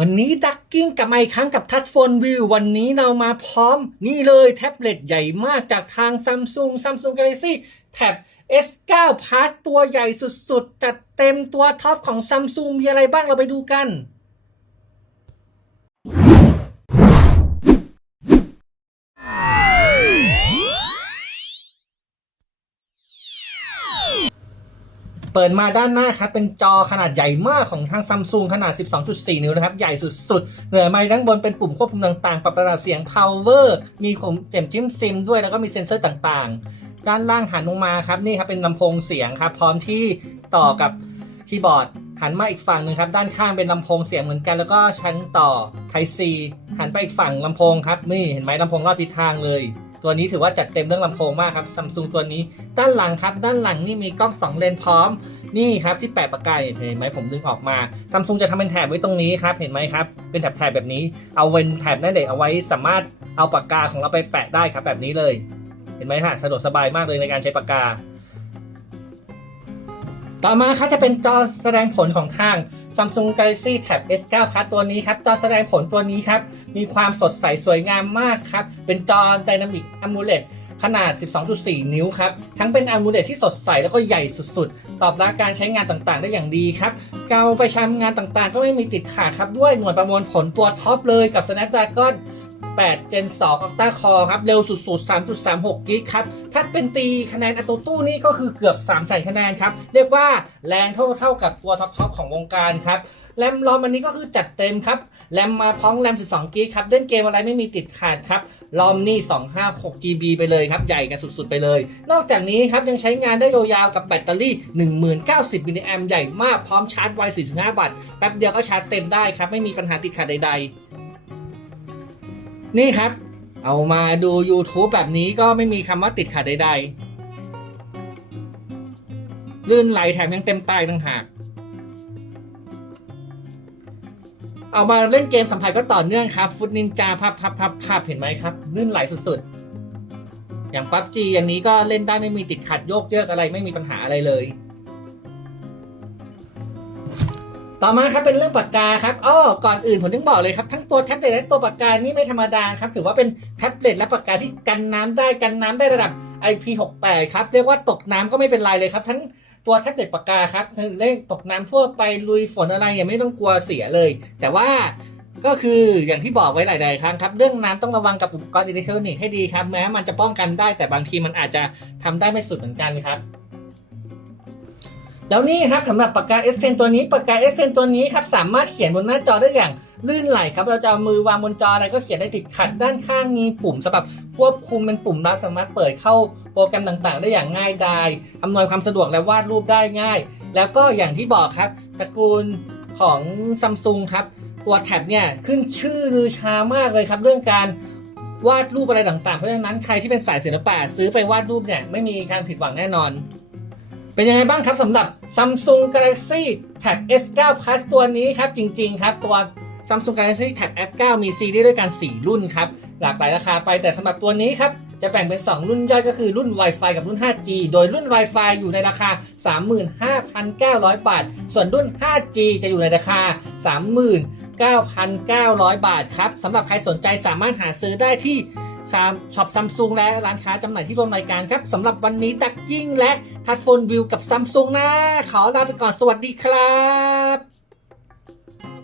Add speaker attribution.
Speaker 1: วันนี้ดักกิ้งกลับมาอีกครั้งกับทัชโฟนวิววันนี้เรามาพร้อม นี่เลยแท็บเล็ตใหญ่มากจากทาง Samsung Samsung Galaxy Tab S9 Plus ตัวใหญ่สุดๆ จัดเต็มตัวท็อปของ Samsung มีอะไรบ้างเราไปดูกัน ปิดมาด้านหน้าครับเป็นจอขนาดใหญ่มากของทางซัมซุงขนาด 12.4 นิ้วนะครับ ใหญ่สุดๆเหนือไม้ด้านบนเป็นปุ่มควบคุมต่างๆ ปรับระดับเสียง power มีขมเจ็มจิ้มซิมด้วยแล้วก็มีเซ็นเซอร์ต่างๆ ด้านล่างหันลงมาครับนี่ครับเป็นลำโพงเสียงครับ พร้อมที่ต่อกับคีย์บอร์ดหันมาอีกฝั่งหนึ่งครับ ด้านข้างเป็นลำโพงเสียงเหมือนกัน แล้วก็ชั้นต่อ Type C หันไปอีกฝั่งลำโพงครับนี่เห็นไหมลำโพงรอบทิศทางเลย ตัวนี้ถือว่าจัดเต็มเรื่องลำโพงมากครับซัมซุงตัวนี้ ด้านหลังครับ ด้านหลังนี่มีกล้อง 2 เลนพร้อม นี่ครับที่แปะปากกาเห็นไหมผมดึงออกมาซัมซุงจะทำเป็นแถบไว้ตรงนี้ครับ เห็นไหมครับ เป็นแถบแถบแบบนี้ เอาเป็นแถบนั่นเองเอาไว้สามารถเอาปากกาของเราไปแปะได้ครับแบบนี้เลย เห็นไหมฮะสะดวกสบายมากเลยในการใช้ปากกา ต่อมาครับจะเป็นจอแสดงผลของทาง Samsung Galaxy Tab S9 ครับตัวนี้ครับ จอแสดงผลตัวนี้ครับ มีความสดใสสวยงามมากครับ เป็นจอ Dynamic AMOLED ขนาด 12.4 นิ้วครับ ทั้งเป็นอัลมูเดตที่สดใสแล้วก็ใหญ่สุดๆ ตอบรับการใช้งานต่างๆ ได้อย่างดีครับการไปใช้งานต่างๆ ก็ไม่มีติดขาดครับ ด้วยหน่วยประมวลผลตัวท็อปเลยกับ Snapdragon 8 Gen 2 Octa Core ครับ เร็วสุดๆ 3.36 กิกครับ ถ้าเป็นตีคะแนนอัตโตู้นี่ก็คือเกือบ 3 0 0 0 0คะแนนครับ เรียกว่าแรงเท่าเท่ากับตัวท็อปๆของวงการครับแรมรอมอันนี้ก็คือจัดเต็มครับ แรมมาพร้อมแรม 12 กิกครับ เล่นเกมอะไรไม่มีติดขาดครับรอมนี่ 256 GB ไปเลยครับ ใหญ่กันสุดๆ ไปเลย นอกจากนี้ครับ ยังใช้งานได้ยาวๆ กับแบตเตอรี่ 1090มิลลิแอมใหญ่มาก พร้อมชาร์จไว 4-5บัตต์ แป๊บเดียวก็ชาร์จเต็มได้ครับ ไม่มีปัญหาติดขัดใดๆ นี่ครับ เอามาดู YouTube แบบนี้ก็ไม่มีคำว่าติดขัดใดๆ ลื่นไหลแถมยังเต็มตายต่างหาก เอามาเล่นเกมสัมผัสก็ต่อเนื่องครับฟุตนินจาพับพับพับพับเห็นไหมครับ ลื่นไหลสุดๆ อย่างปั๊บจีอย่างนี้ก็เล่นได้ไม่มีติดขัดโยกเยกอะไรไม่มีปัญหาอะไรเลย ต่อมาครับเป็นเรื่องปากกาครับอ้อก่อนอื่นผมต้องบอกเลยครับทั้งตัวแท็บเล็ตและตัวปากกานี่ไม่ธรรมดาครับถือว่าเป็นแท็บเล็ตและปากกาที่กันน้ำได้กันน้ำได้ระดับ IP68 ครับเรียกว่าตกน้ำก็ไม่เป็นไรเลยครับ ทั้งตัวแท็บเล็ตปากกาครับเล่นตกน้ำทั่วไปลุยฝนอะไรยังไม่ต้องกลัวเสียเลย แต่ว่าก็คืออย่างที่บอกไว้หลาย ๆ ครั้งครับ เรื่องน้ำต้องระวังกับอุปกรณ์อิเล็กทรอนิกส์ให้ดีครับแม้มันจะป้องกันได้แต่บางทีมันอาจจะทำได้ไม่สุดเหมือนกันครับ แล้วนี่ครับสำหรับปากกา S Pen ตัวนี้ปากกา S Pen ตัวนี้ครับสามารถเขียนบนหน้าจอได้อย่างลื่นไหลครับเราจะเอามือวางบนจออะไรก็เขียนได้ติดขัดด้านข้างมีปุ่มสำหรับควบคุมเป็นปุ่มเราสามารถเปิดเข้าโปรแกรมต่างๆ ได้อย่างง่ายดายอำนวยความสะดวกและวาดรูปได้ง่าย แล้วก็อย่างที่บอกครับตระกูลของซัมซุงครับตัวแท็บเนี่ยขึ้นชื่อลือชามากเลยครับเรื่องการวาดรูปอะไรต่างๆ เพราะฉะนั้นใครที่เป็นสายศิลปะซื้อไปวาดรูปเนี่ยไม่มีการผิดหวังแน่นอน เป็นยังไงบ้างครับสำหรับ Samsung Galaxy Tab S9 Plus ตัวนี้ครับ จริง ๆ ครับ ตัว Samsung Galaxy Tab S9 มีซีรีส์ด้วยกัน 4 รุ่นครับ หลากหลายราคาไปแต่สำหรับตัวนี้ครับ จะแบ่งเป็น 2 รุ่นย่อยก็คือรุ่น Wi-Fi กับรุ่น 5G โดยรุ่น Wi-Fi อยู่ในราคา 35,900 บาท ส่วนรุ่น 5G จะอยู่ในราคา39,900 บาทครับสำหรับใครสนใจสามารถหาซื้อได้ที่ ช็อปซัมซุงและร้านค้าจำหน่ายที่ร่วมรายการครับสำหรับวันนี้ดักกิ้งและทัชโฟนวิวกับซัมซุงนะ ขอลาไปก่อนสวัสดีครับ